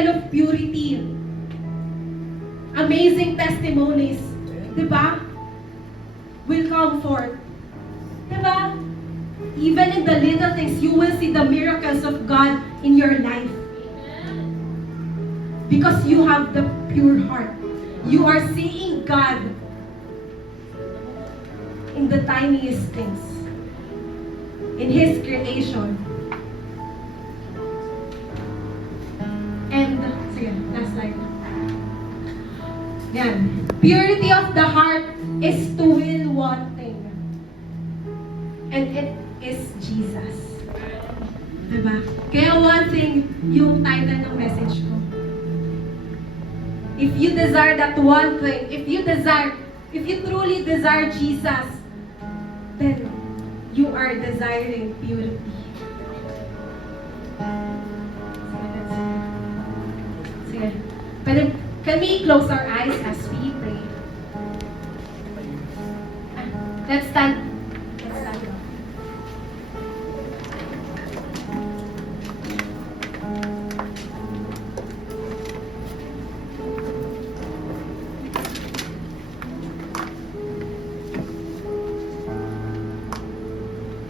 level of purity. Amazing testimonies, di ba? Will come forth. Di ba? Even in the little things, you will see the miracles of God in your life. Because you have the pure heart. You are seeing God in the tiniest things. In His creation. And, sige, last slide. Yan. Purity of the heart is to will one thing. And it is Jesus. Diba? Kaya one thing, yung title ng message ko. If you desire that one thing, if you truly desire Jesus, then you are desiring purity. Sige. Sige. Can we close our eyes as we pray? Let's stand. Let's stand up.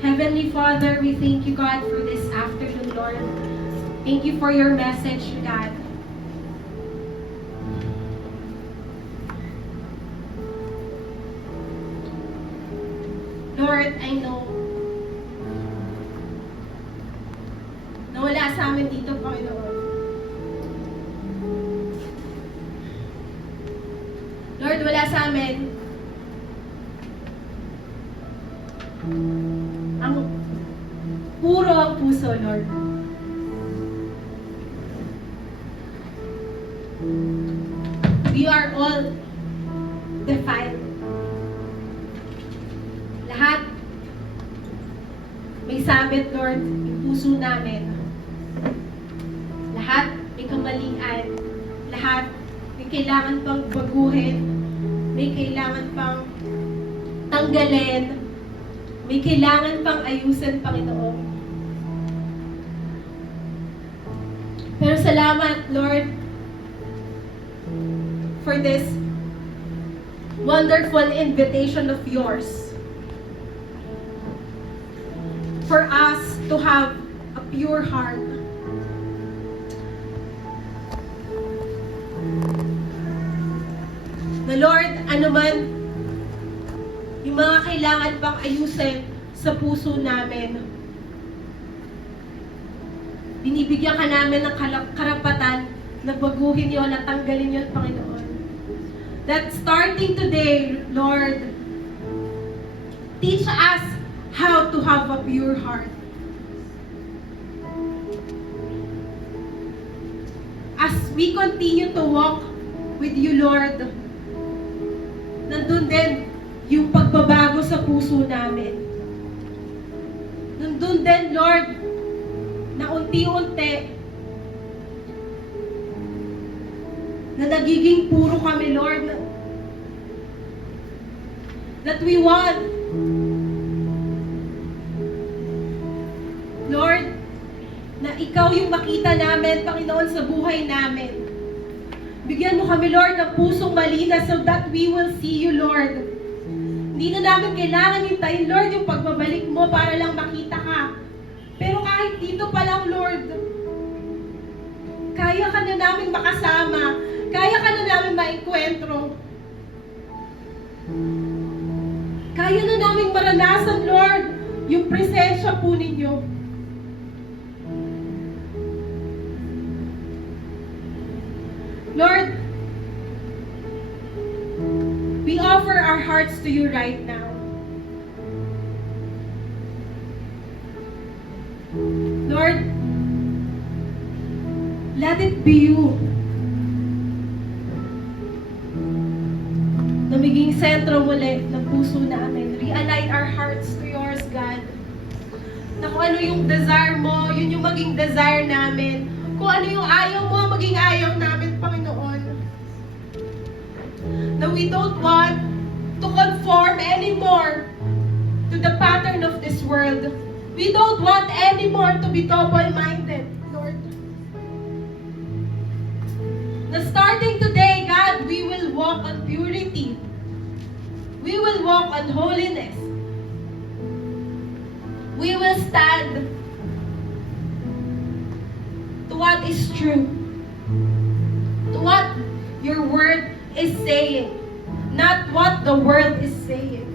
Heavenly Father, we thank you, God, for this afternoon, Lord. Thank you for your message, God. Lord, I know na wala sa amin dito, Panginoon. Lord, wala sa amin ang puro ang puso, Lord. We are all defiled. Lahat may sabit, Lord, yung puso namin. Lahat may kamalian. Lahat may kailangan pang baguhin. May kailangan pang tanggalin. May kailangan pang ayusin, Panginoon. Pero salamat, Lord, for this wonderful invitation of yours. For us to have a pure heart. The Lord, anuman yung mga kailangan pang ayusin sa puso namin, binibigyan ka namin ng karapatan na baguhin yun, na tanggalin yun, Panginoon. That starting today, Lord, teach us how to have a pure heart. As we continue to walk with you, Lord, nandun din yung pagbabago sa puso namin. Nandun din, Lord, na unti-unti na nagiging puro kami, Lord, that we want, Lord, na ikaw yung makita namin, Panginoon, sa buhay namin. Bigyan mo kami, Lord, ng pusong malina so that we will see you, Lord. Hindi na namin kailangan hintayin, Lord, yung pagbabalik mo para lang makita ka. Pero kahit dito pa lang, Lord, kaya ka na namin makasama. Kaya ka na namin maikwentro. Kaya na namin maranasan, Lord, yung presensya po ninyo. Lord, we offer our hearts to you right now. Lord, let it be you na maging sentro muli ng puso namin. Realign our hearts to yours, God. Na kung ano yung desire mo, yun yung maging desire namin. Kung ano yung ayaw mo, maging ayaw namin, Panginoon. Na we don't want to conform anymore to the pattern of this world. We don't want anymore to be double-minded, Lord. Na starting today, God, we will walk on purity. We will walk on holiness. We will stand to what is true. To what your word is saying. Not what the world is saying.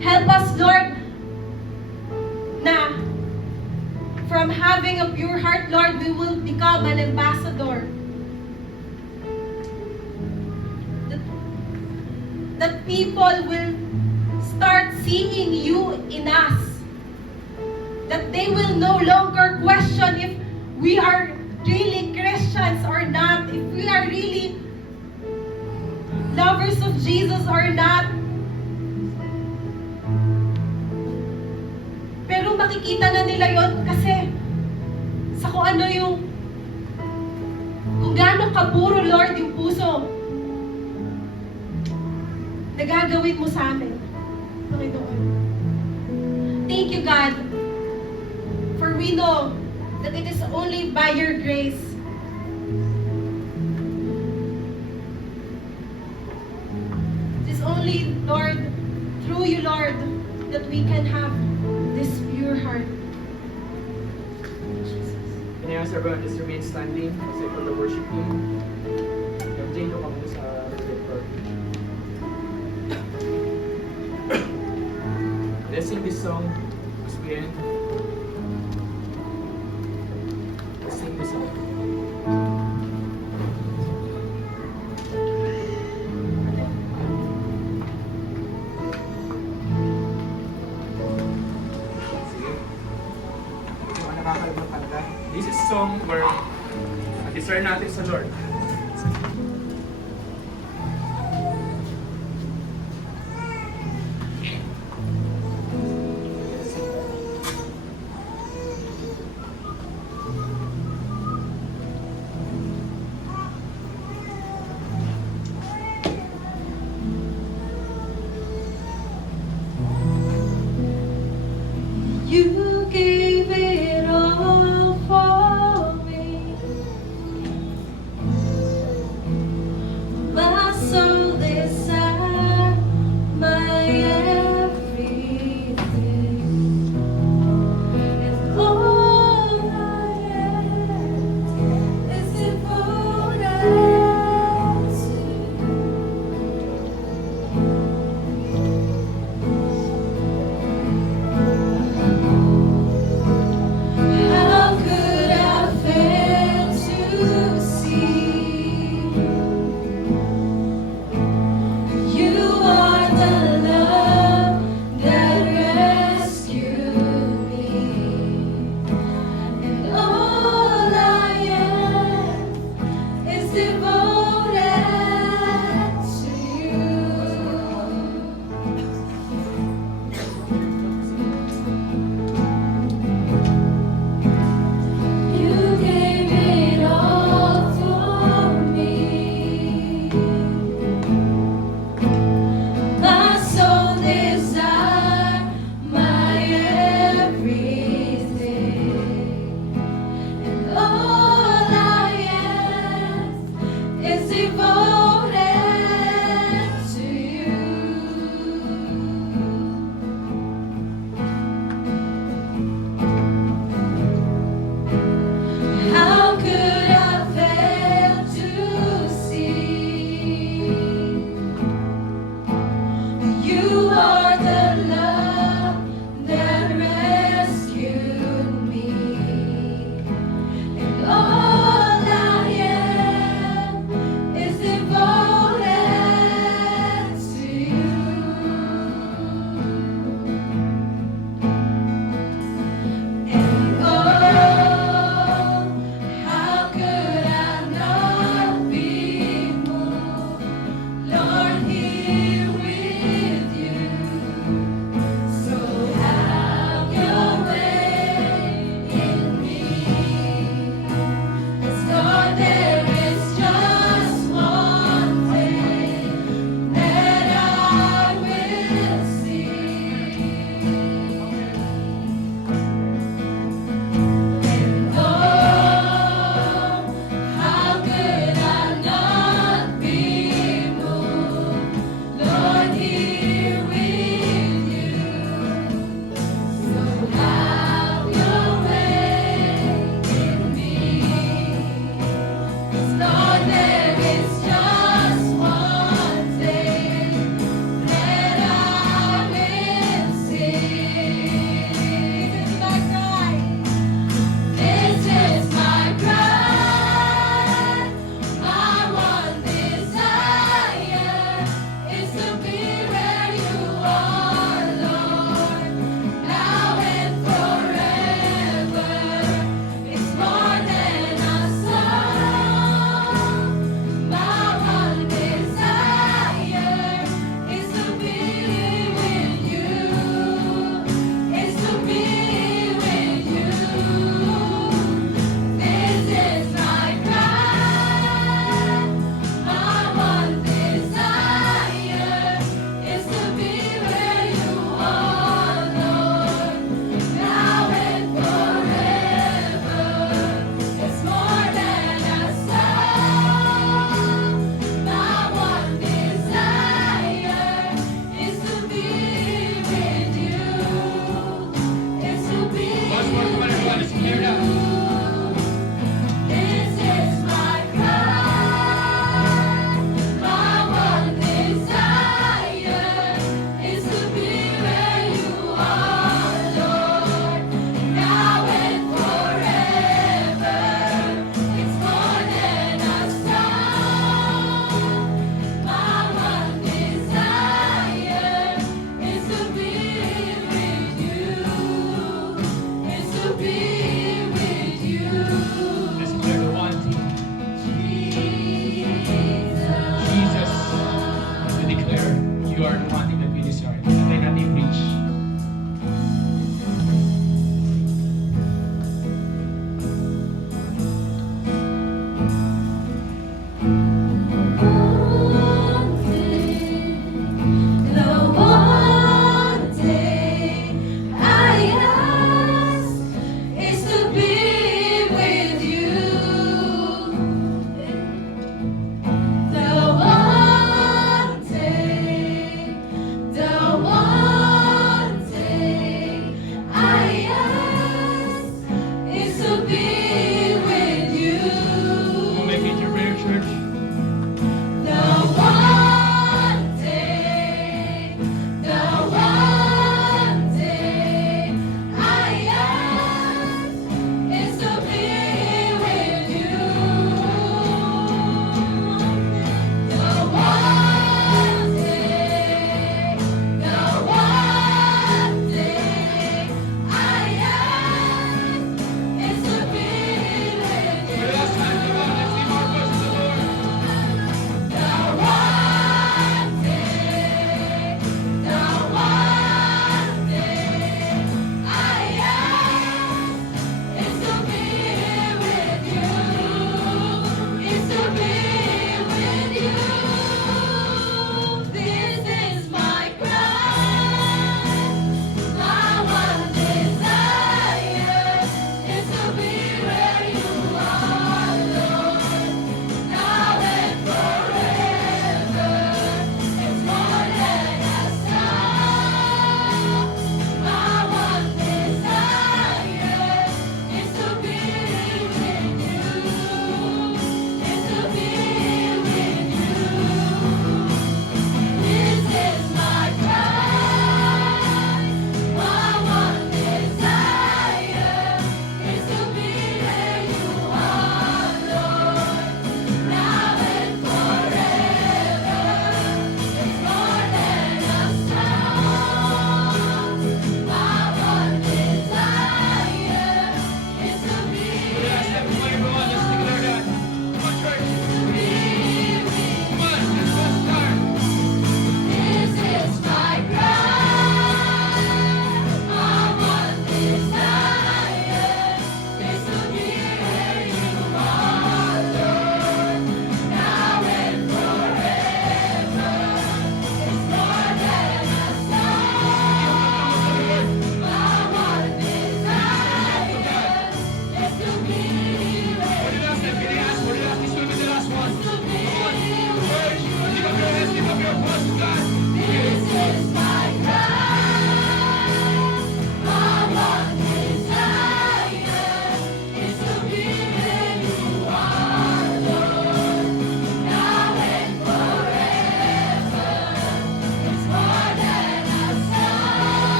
Help us, Lord, na from having a pure heart, Lord, we will become an ambassador. That people will start seeing you in us. That they will no longer question if we are really Christians or not, if we are really lovers of Jesus or not. Pero makikita na nila yon kasi sa kung ano yung, kung gaano kapuro, Lord, yung puso na gagawin mo sa amin, Panginoon. Thank you, God, for we know that it is only by your grace it is only, Lord, through you, Lord, that we can have this pure heart. Can I ask everyone just remain standing aside from the worship team? Mag-join ka muna sa record. Let's sing this song as we end. Let's sing this song. This is a song where discern natin sa Lord. You gave it all for me.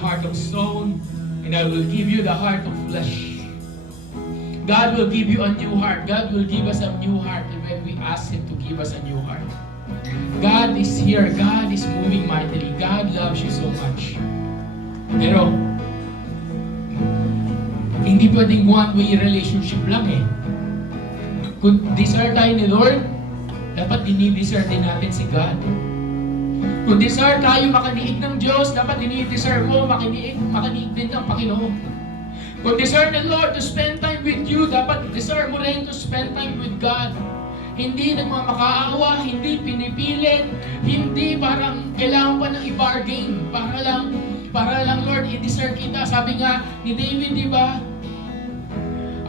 heart of stone, and I will give you the heart of flesh. God will give you a new heart. God will give us a new heart when we ask Him to give us a new heart. God is here. God is moving mightily. God loves you so much. Pero, hindi pwedeng one-way relationship lang eh. Kung desire tayo ni Lord, dapat dinidesire din natin si God. Kung desire tayo makaniig ng Diyos, dapat dinidesire mo makaniig din ng Panginoon. Kung desire ng Lord to spend time with you, dapat desire mo rin to spend time with God. Hindi nagmamakaawa, hindi pinipilit, hindi parang kailangan pa ng i-bargain. Para lang Lord, i-desire kita. Sabi nga ni David, di ba?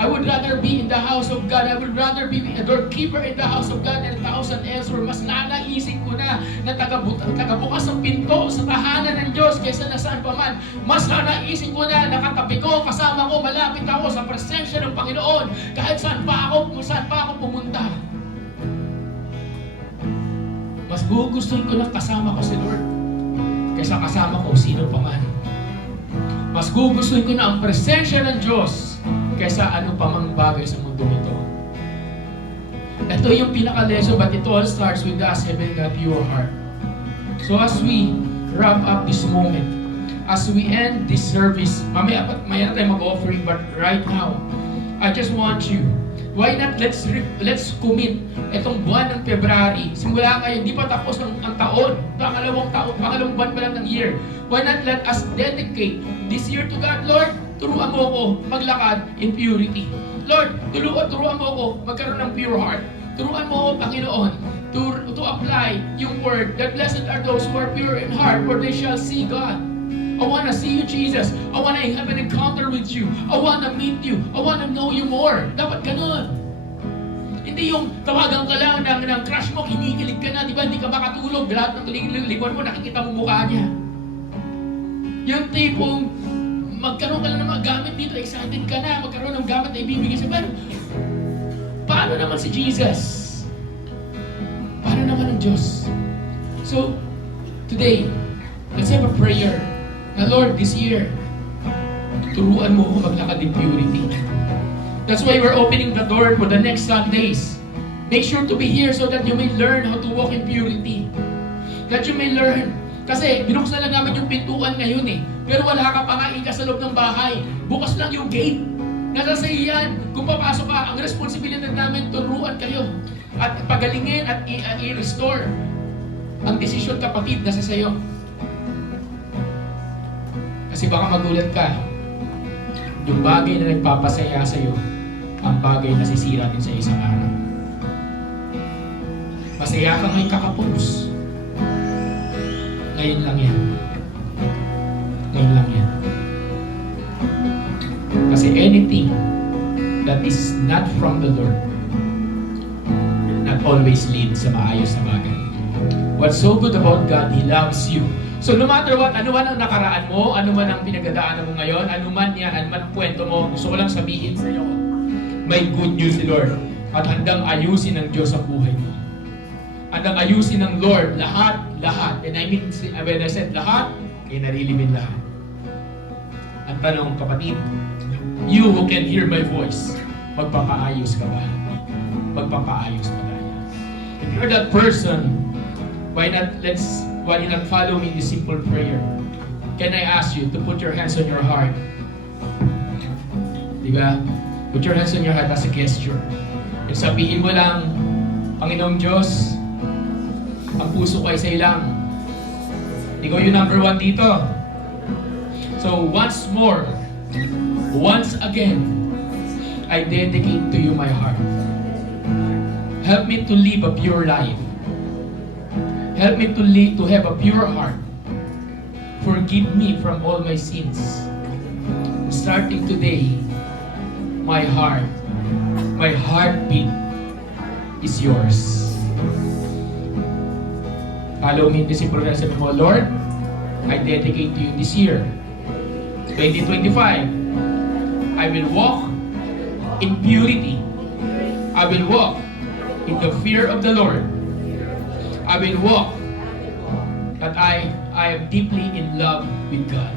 I would rather be in the house of God. I would rather be a doorkeeper in the house of God than 1,000 elsewhere. Mas nanaisip ko na tagabukas ng pinto sa tahanan ng Diyos kaysa na saan pa man. Mas nanaisip ko na nakatabi ko, kasama ko, malapit ako sa presensya ng Panginoon kahit saan pa ako pumunta. Mas gugustuhin ko lang kasama ko si Lord kaysa kasama ko sino pa man. Mas gugustuhin ko na ang presensya ng Diyos kaysa ano pa mang bagay sa mundo ito. Ito yung pinaka-lesson, but it all starts with us having a pure heart. So as we wrap up this moment, as we end this service, mamaya tayo mag-offering, but right now, I just want you, why not let's commit itong buwan ng February. Simula ngayon, di pa tapos ang taon. Pangalawang buwan pa lang ng year. Why not let us dedicate this year to God? Lord, turuan mo ako maglakad in purity. Lord, turuan mo ako magkaroon ng pure heart. Turuan mo ako, Panginoon, to apply yung word that blessed are those who are pure in heart, for they shall see God. I want to see you, Jesus. I want to have an encounter with you. I want to meet you. I want to know you more. Dapat ganun. Hindi yung tawagan ka lang ng crush mo, kinikilig ka na, di ba? Hindi ka makatulog. Lahat ng lingkod mo, nakikita mo mukha niya. Yung tipong magkaroon ka lang ng mga gamit dito, excited ka na, magkaroon ng gamit na ibibigay sa pero paano naman si Jesus? Paano naman ang Diyos? So, today, let's have a prayer na Lord, this year, turuan mo ako maglakad in purity. That's why we're opening the door for the next Sundays. Make sure to be here so that you may learn how to walk in purity. That you may learn. Kasi binuksan lang namin yung pintuan ngayon eh. Pero wala ka pa nga sa loob ng bahay. Bukas lang yung gate. Nasa sa iyan. Kung papasok ka, ang responsibilidad namin, turuan kayo. At pagalingin at i-restore. Ang desisyon, kapatid, nasa sayo. Kasi baka magulat ka. Yung bagay na nagpapasaya sa'yo, ang bagay na sisira din sa isang araw. Masaya ka ngayon kakapos. Ngayon lang yan. Ngayon lang yan. Kasi anything that is not from the Lord will not always lead sa maayos na bagay. What's so good about God, He loves you. So no matter what, ano man ang nakaraan mo, ano man ang pinagdadaanan mo ngayon, ano man yan, ano man ang kwento mo, gusto ko lang sabihin sa iyo, may good news si Lord. At handang ayusin ng Diyos ang buhay mo. Handang ayusin ng Lord lahat. And I mean, when I said lahat, kaya narilimin lahat. Ang tanong, kapatid, you who can hear my voice, magpapaayos ka ba? Magpapaayos ba tayo? If you're that person, why not follow me in this simple prayer? Can I ask you to put your hands on your heart? Diba? Put your hands on your heart as a gesture. And sabihin mo lang, Panginoong Diyos, ang puso ko ay sa ilang. Ikaw yung number one dito. So once more, once again, I dedicate to you my heart. Help me to live a pure life. Help me to have a pure heart. Forgive me from all my sins. Starting today, my heartbeat is yours. Follow me in this simple prayer. Sabi mo, Lord, I dedicate to you this year, 2025. I will walk in purity. I will walk in the fear of the Lord. I will walk that I am deeply in love with God.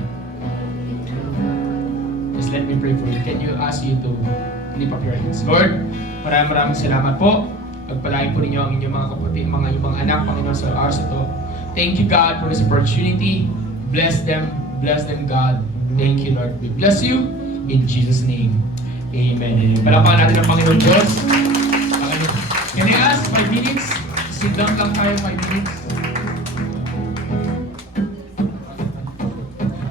just let me pray for you. Can you ask you to lift up your hands? Lord, maraming salamat po. Pagpalain po ninyo ang inyong mga kapatid, mga ibang anak, Panginoon, sa araw ito. Thank you, God, for this opportunity. Bless them, God. Thank you, Lord. We bless you in Jesus' name. Amen. Palapakan natin ang Panginoon Diyos. Can I ask 5 minutes? Sit down lang tayo 5 minutes.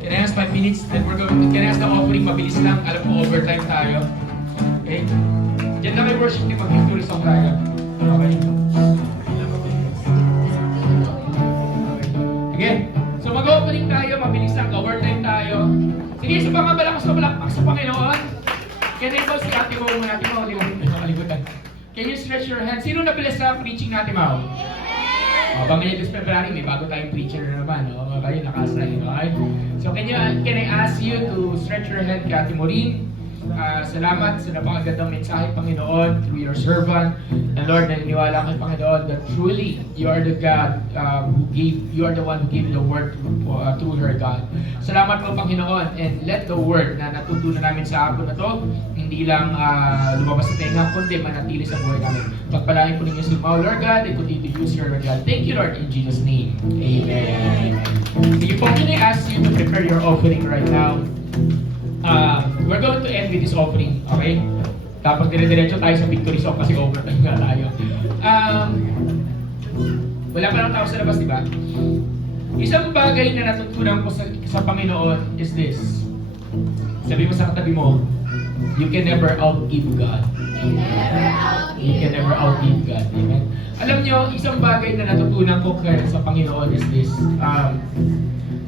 Can I ask 5 minutes? Then we're going to, can I ask the offering? Mabilis lang. Alam ko, overtime tayo. Okay? Diyan lang may worship team. Mag-victory song tayo. Okay? Again. So mag-opening tayo. Mabilis lang. Overtime tayo. Sige, sa mga balakas na balakpak sa Panginoon. Can I call si Ate Mo muna? Ate Mo, nakalimutan. Can you stretch your hand? Sino nabilis sa preaching natin, Mau? Bangin this February, may bago tayong preacher na naman. Kayo nakasign. Okay? So can I ask you to stretch your hand kay Ate Maureen? Salamat sa napakagandang mensahe, Panginoon, through your servant. And Lord, naniniwala kay Panginoon that truly you are the God you are the one who gave the word through her, God. Salamat po, Panginoon, and let the word na natutunan namin sa hapon na to, hindi lang lumabas sa tenga, kundi manatili sa buhay namin. Pagpalain po ninyo si Mau, Lord God, and continue to use her, Lord God. Thank you, Lord, in Jesus' name. Amen. Sige po, can I ask you to prepare your offering right now? We're going to end with this offering, okay? Tapos dire-diretso tayo sa victory song kasi overtime nga tayo. Wala pa lang tao sa labas, di ba? Isang bagay na natutunan ko sa Panginoon is this. Sabi mo sa katabi mo, you can never outgive God. You can never outgive God. Amen? Alam nyo, isang bagay na natutunan ko sa Panginoon is this.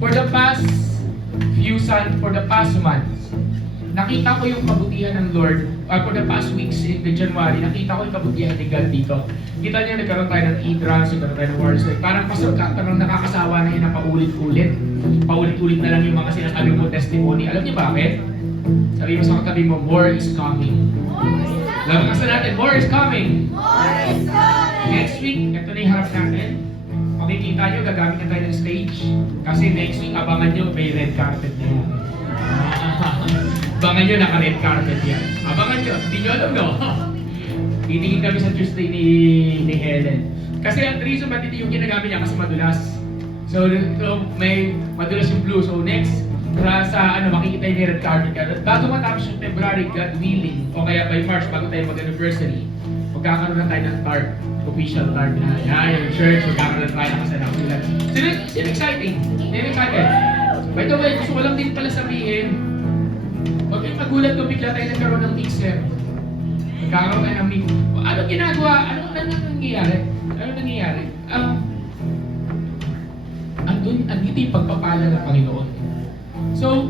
For the past months, nakita ko yung kabutihan ng Lord. For the past weeks in the January, nakita ko yung kabutihan ni God dito. Kita niyo, nagkaroon tayo ng e-trans, nagkaroon tayo ng words. Parang nakakasawa na yun na paulit-ulit. Paulit-ulit na lang yung mga sinasabi mo testimony. Alam niyo bakit? Sabi mo sa katabi mo, more is coming. Lagakasan natin, more is coming. More is coming. Next week, ito na yung harap natin. Makikita nyo, gagamit na tayo ng stage. Kasi next week, abangan nyo, may red carpet na yan. Abangan nyo, naka-red carpet yan. Abangan nyo, hindi nyo alam, no? Titingin kami sa Tuesday ni Helen. Kasi ang reason ba't ito yung ginagamit niya kasi madulas. So may madulas yung blue. So next, makikita yung red carpet ka. Bago matapos yung February, God willing, o kaya by March, bago tayo mag-anniversary, magkakaroon na tayo ng tarp. Official tarp na. Yan, yung church, magkakaroon na tayo ng kasanang. Sino exciting? Sino excited? By the way, gusto ko lang din pala sabihin, huwag kayong magulat kung bigla tayo nagkaroon ng mixer. Magkakaroon tayo ng mixer. Ano ginagawa? Ano nangyayari? Ano nangyayari? Andito yung pagpapala ng Panginoon. So,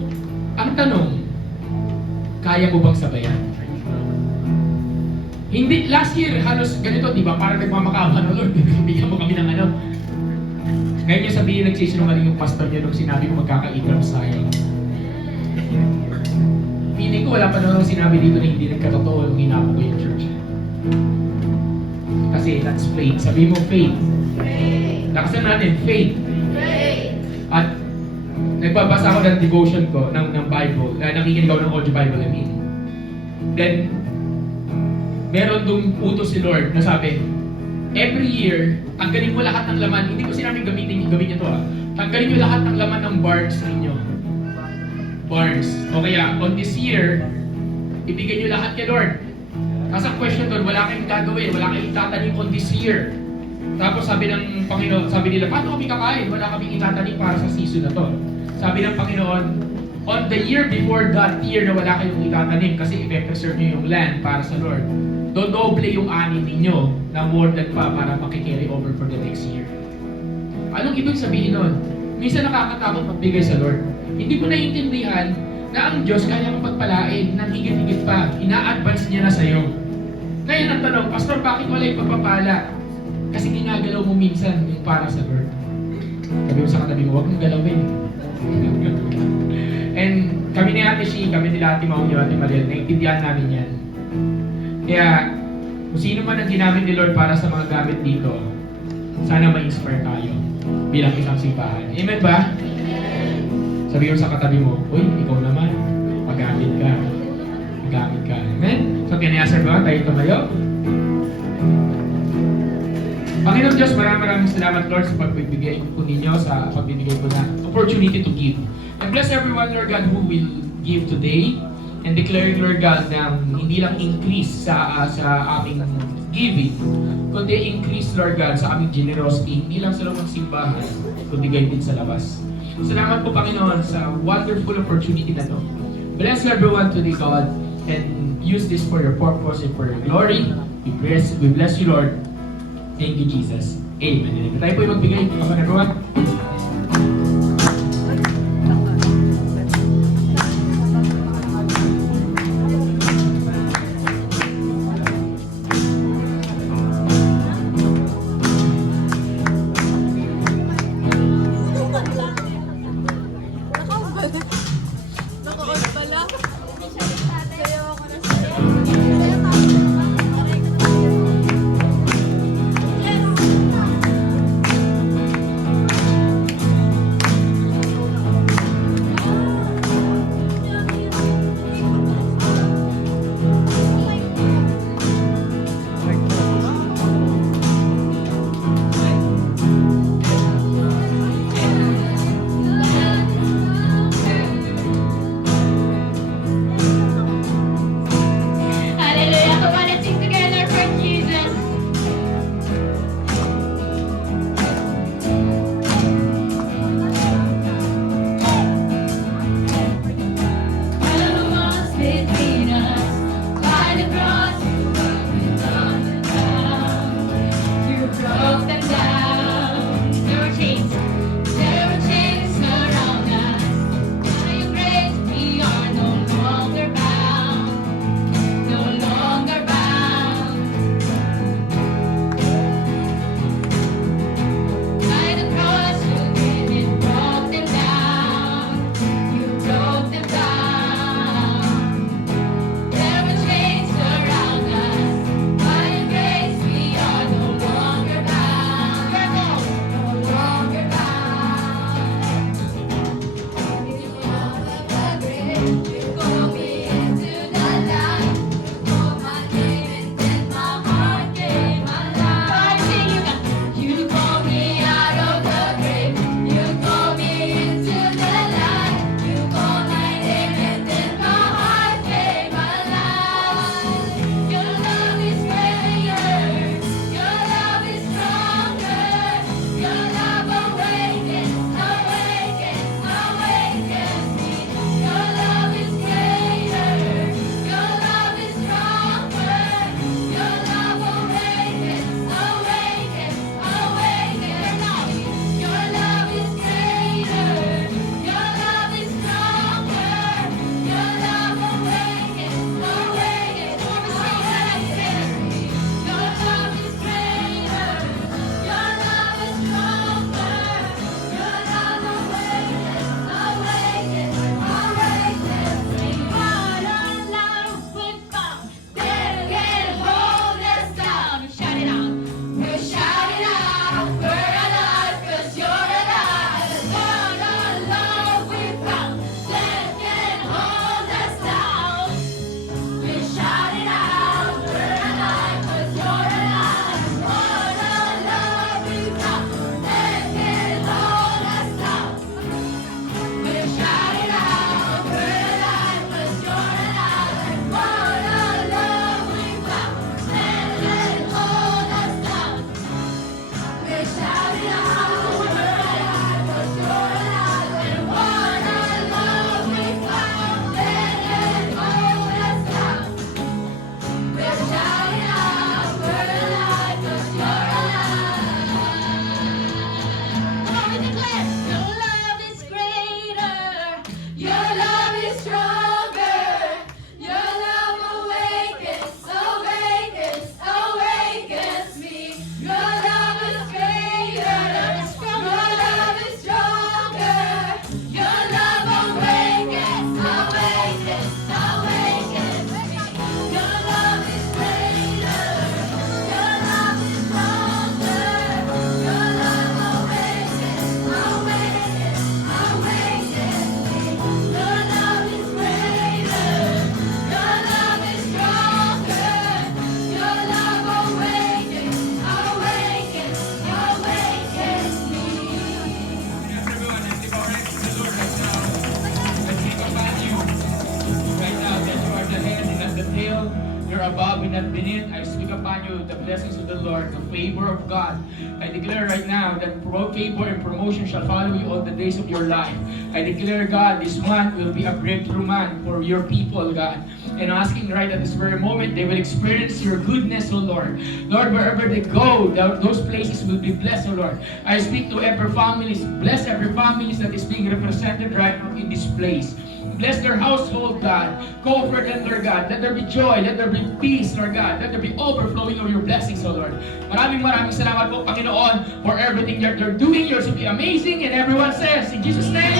ang tanong, kaya mo bang sabayan? Hindi, last year, halos ganito, di ba? Parang nagmamakawa na, Lord, bigyan mo kami ng ano. Ngayon yung sabihin, nagsisinungaling yung pastor niya nung sinabi ko magkaka-ikrams tayo. Feeling ko wala pa naman sinabi dito na hindi nagkatotoo yung hinapo ko yung church. Kasi that's faith. Sabi mo faith. Lakasan natin, faith. At nagbabasa ako ng devotion ko, ng Bible. Nakikinig ako ng audio Bible, I mean. Then, meron dong utos si Lord na sabi, every year, tanggalin mo lahat ng laman. Hindi ko sinabing gamitin niyo to. Tanggalin niyo lahat ng laman ng barns ninyo. Barns. O kaya, on this year, ibigay niyo lahat kay Lord. Kasi ang question doon, wala kayong gagawin, wala kayong itatanim on this year. Tapos sabi ng Panginoon, sabi nila, paano kami kakain? Wala kami itatanim para sa season na to. Sabi ng Panginoon, on the year before that year na wala kayong itatanim kasi i-preserve niyo yung land para sa Lord, dodoble yung ani ninyo na more than pa para makikarry over for the next year. Anong ibig sabihin nun? Minsan nakakatakot magbigay sa Lord. Hindi ko naiintindihan na ang Diyos kaya kang pagpalain ng higit-higit pa. Ina-advance niya na sa'yo. Ngayon ang tanong, Pastor, bakit wala yung pagpapala? Kasi ginagalaw mo minsan yung para sa Lord. Sabi mo sa katabi mo, huwag mong galawin. And kami ni Ate Shi, kami nila Ate Maunyo, Ate Mariel, naiintindihan namin yan. Kaya, kung sino man ang ginamit ni Lord para sa mga gamit dito, sana ma-inspire tayo bilang isang simbahan. Amen ba? Sabi mo sa katabi mo, uy, ikaw naman, magamit Gamit ka. Gamit ka. Amen? So, tinayasar ba? Tayo tumayo. Panginoon Diyos, maraming salamat, Lord, sa pagbibigay po ninyo, sa pagbibigay po na opportunity to give. And bless everyone, Lord God, who will give today and declaring, Lord God, na hindi lang increase sa aming giving, kundi increase, Lord God, sa aming generosity, hindi lang sa loob ng simbahan, kundi gayon din sa labas. Salamat po, Panginoon, sa wonderful opportunity na to. Bless everyone today, God, and use this for your purpose and for your glory. We bless you, Lord. Thank you, Jesus. Amen. Tayo po yung magbigay. Come on, everyone. Naka-on pala. blessings of the Lord, the favor of God. I declare right now that favor and promotion shall follow you all the days of your life. I declare, God, this month will be a breakthrough month for your people, God. And asking right at this very moment, they will experience your goodness, O Lord. Lord, wherever they go, those places will be blessed, O Lord. I speak to every family, bless every family that is being represented right now in this place. Bless their household, God. Comfort them, Lord God. Let there be joy. Let there be peace, Lord God. Let there be overflowing of your blessings, O Lord. Maraming salamat po, Panginoon, for everything that you're doing. You're to be amazing. And everyone says, in Jesus' name,